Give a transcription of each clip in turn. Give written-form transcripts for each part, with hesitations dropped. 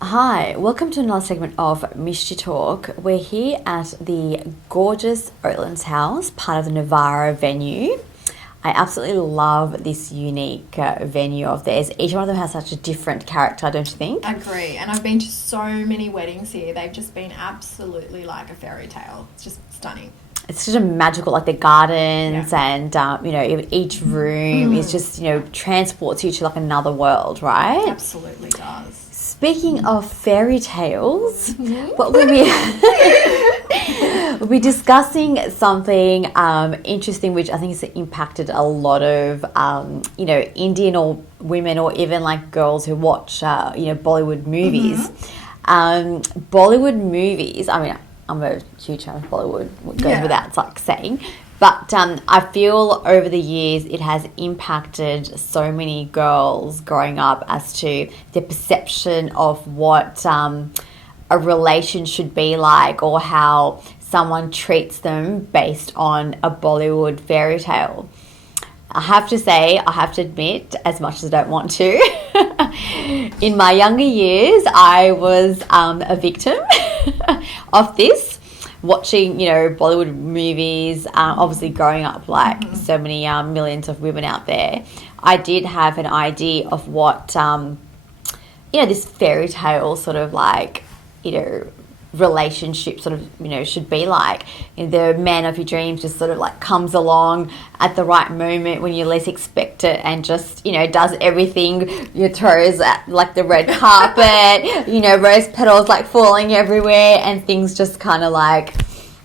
Hi, welcome to another segment of Mishti Talk. We're here at the gorgeous Oatlands House, part of the Navara venue. I absolutely love this unique venue of theirs. Each one of them has such a different character, don't you think? Agree. And I've been to so many weddings here. They've just been absolutely like a fairy tale. It's just stunning. It's such a magical, like the gardens and, each room is just, transports you to like another world, right? Absolutely does. Speaking of fairy tales, what we'll be discussing something interesting, which I think has impacted a lot of, Indian or women or even like girls who watch, Bollywood movies. Bollywood movies, I mean, I'm a huge fan of Bollywood, what goes without like saying. But I feel over the years it has impacted so many girls growing up as to their perception of what a relation should be like or how someone treats them based on a Bollywood fairy tale. I have to admit, as much as I don't want to, in my younger years I was a victim of this. Watching, Bollywood movies, obviously growing up like so many millions of women out there, I did have an idea of what, this fairy tale sort of like, relationship sort of, should be like. The man of your dreams just sort of like comes along at the right moment when you least expect it and just, does everything. You throws at like the red carpet, rose petals like falling everywhere and things just kind of like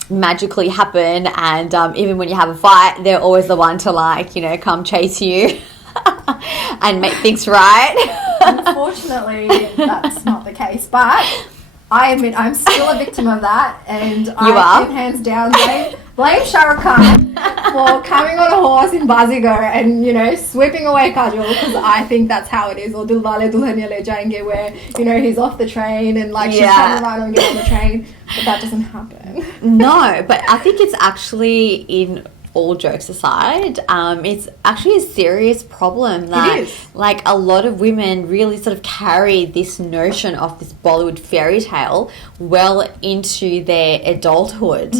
magically happen. And even when you have a fight, they're always the one to like, come chase you and make things right. Unfortunately, that's not the case, but I admit I'm still a victim of that, and I can hands down blame Shah Rukh Khan for coming on a horse in Bazigar and, sweeping away Kajol, because I think that's how it is, or Dilwale Dulhaniya Le Jayenge, where, he's off the train and like she's trying to ride and get on the train, but that doesn't happen. No, but I think it's actually, in all jokes aside, it's actually a serious problem that like a lot of women really sort of carry this notion of this Bollywood fairy tale well into their adulthood,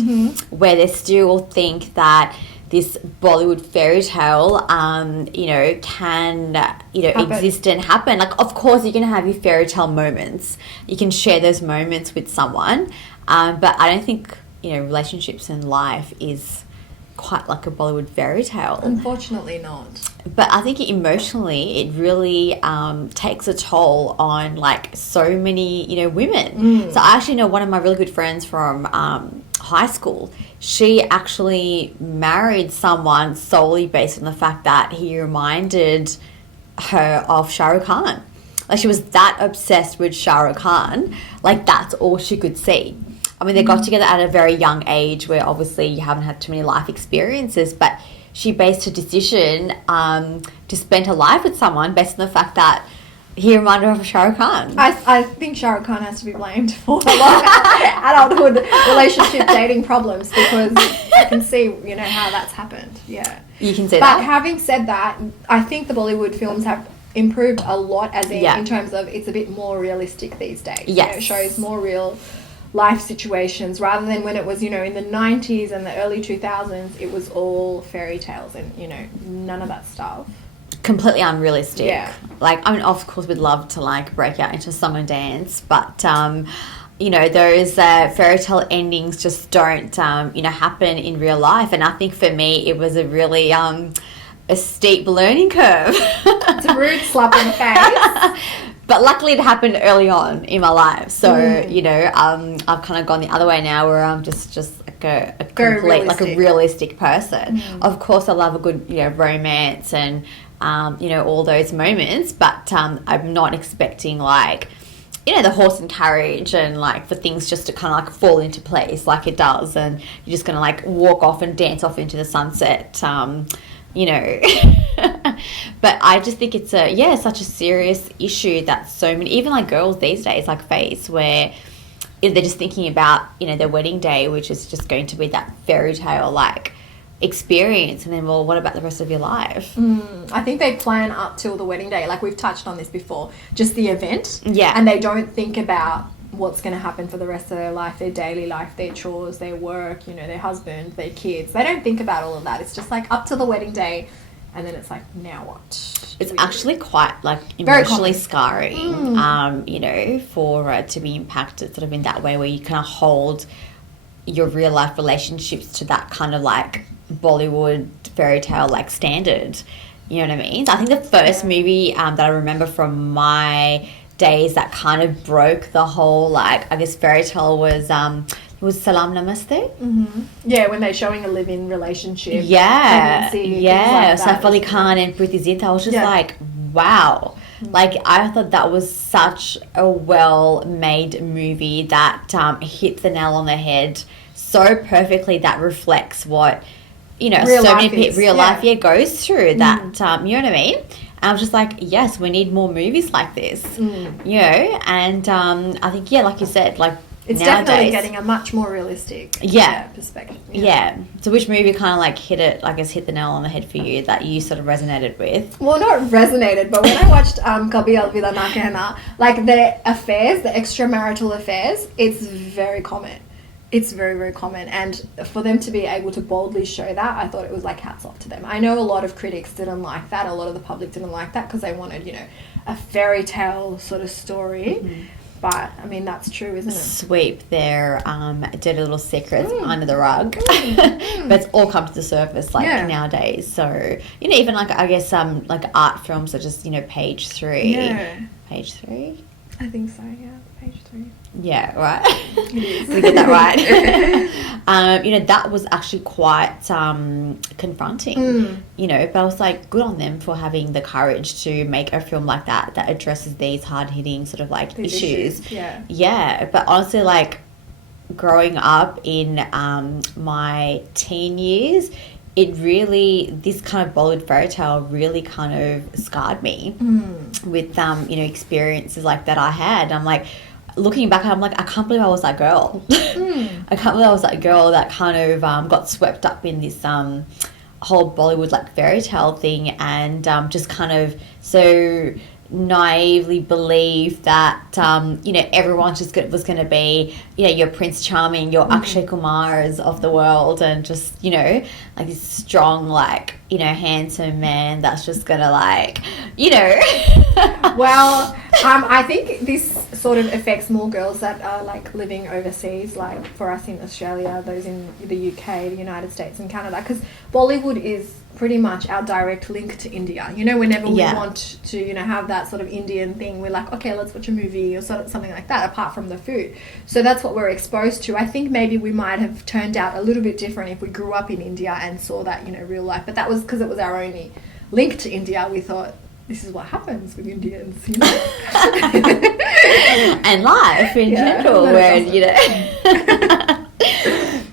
where they still think that this Bollywood fairy tale, can, exist and happen. Like, of course, you can have your fairy tale moments. You can share those moments with someone. But I don't think, relationships in life is quite like a Bollywood fairy tale. Unfortunately not. But I think emotionally it really takes a toll on like so many, women. So I actually know one of my really good friends from high school. She actually married someone solely based on the fact that he reminded her of Shah Rukh Khan. Like, she was that obsessed with Shah Rukh Khan. Like, that's all she could see. I mean, they got together at a very young age where obviously you haven't had too many life experiences, but she based her decision to spend her life with someone based on the fact that He reminded her of Shah Rukh Khan. I think Shah Rukh Khan has to be blamed for a lot of adulthood relationship dating problems, because I can see, you know, how that's happened. Yeah. You can say that. But having said that, I think the Bollywood films have improved a lot, as in terms of it's a bit more realistic these days. Yes. You know, it shows more real life situations, rather than when it was, you know, in the 90s and the early 2000s, it was all fairy tales and, you know, none of that stuff. Completely unrealistic. Yeah. Like, I mean, of course, we'd love to like break out into song and dance, but you know, those fairy tale endings just don't you know, happen in real life. And I think for me, it was a really a steep learning curve. It's a rude slap in the face. But luckily it happened early on in my life. So, you know, I've kind of gone the other way now, where I'm just like a complete, like a realistic person. Of course, I love a good, you know, romance and, you know, all those moments, but I'm not expecting like, you know, the horse and carriage and like for things just to kind of like fall into place like it does, and you're just going to like walk off and dance off into the sunset, you know. But I just think it's such a serious issue that so many, even like girls these days, like face, where they're just thinking about, you know, their wedding day, which is just going to be that fairy tale like experience, and then, well, what about the rest of your life? I think they plan up till the wedding day, like we've touched on this before, just the event, yeah, and they don't think about what's going to happen for the rest of their life, their daily life, their chores, their work, you know, their husband, their kids. They don't think about all of that. It's just like up to the wedding day, and then it's like, now what? It's actually quite like emotionally scarring, you know, for to be impacted sort of in that way, where you kind of hold your real life relationships to that kind of like Bollywood fairy tale like standard. You know what I mean? So I think the first movie that I remember from my days that kind of broke the whole like, I guess, fairy tale was Salam Namaste. Yeah, when they're showing a live-in relationship. Pregnancy, Saif Ali Khan and Preeti Zinta. I was just like, wow. Like, I thought that was such a well-made movie that hit the nail on the head so perfectly, that reflects what, you know, real so life many people, life goes through that, you know what I mean? And I was just like, yes, we need more movies like this, you know, and I think, yeah, like you said, like, it's nowadays, definitely getting a much more realistic perspective. Yeah. So which movie kind of like hit the nail on the head for you that you sort of resonated with? Well, not resonated, but when I watched Kabhi Alvida Na Kehna, like the affairs, the extramarital affairs, it's very common. It's very, very common. And for them to be able to boldly show that, I thought it was like hats off to them. I know a lot of critics didn't like that. A lot of the public didn't like that because they wanted, you know, a fairy tale sort of story. But, I mean, that's true, isn't it? Sweep their dirty little secrets under the rug. But it's all come to the surface, like, nowadays. So, you know, even, like, I guess, like, art films are just, you know, Page 3. Yeah. Page 3? I think so, yeah. Page 3. Yeah, right. We get that right. You know, that was actually quite confronting, you know, but I was like, good on them for having the courage to make a film like that addresses these hard-hitting sort of like issues. Yeah, but honestly, like, growing up in my teen years, this kind of Bollywood fairy tale really kind of scarred me with, you know, experiences like that I had. I'm like, looking back, I'm like, I can't believe I was that girl. I can't believe I was that girl that kind of got swept up in this whole Bollywood like fairy tale thing, and just kind of so naively believed that you know, everyone just was going to be, you know, your Prince Charming, your Akshay Kumars of the world, and just, you know, like this strong, like, you know, handsome man that's just gonna, like, you know. Well, I think this sort of affects more girls that are like living overseas, like for us in Australia, those in the UK, the United States and Canada, because Bollywood is pretty much our direct link to India. You know, whenever we want to, you know, have that sort of Indian thing, we're like, okay, let's watch a movie or sort of something like that, apart from the food. So that's what we're exposed to. I think maybe we might have turned out a little bit different if we grew up in India and saw that, you know, real life. But that was because it was our only link to India. We thought, this is what happens with Indians, you know. And life in general, where, you know.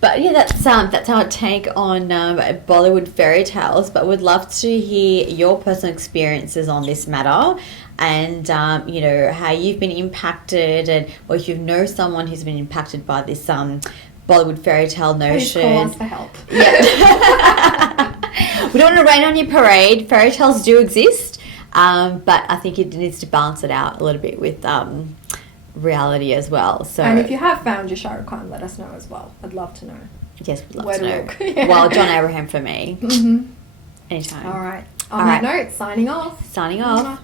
But yeah, that's our take on Bollywood fairy tales. But would love to hear your personal experiences on this matter, and you know, how you've been impacted, and or if you know someone who's been impacted by this Bollywood fairy tale notion. Please call us for help. Yeah. We don't want to rain on your parade. Fairy tales do exist, but I think it needs to balance it out a little bit with reality as well. So, and if you have found your Shah Rukh Khan, let us know as well. I'd love to know. Yes, we'd love Where to to know. look. Yeah. Well, John Abraham for me. Mm-hmm. Anytime. All right. On that note, signing off. Signing off.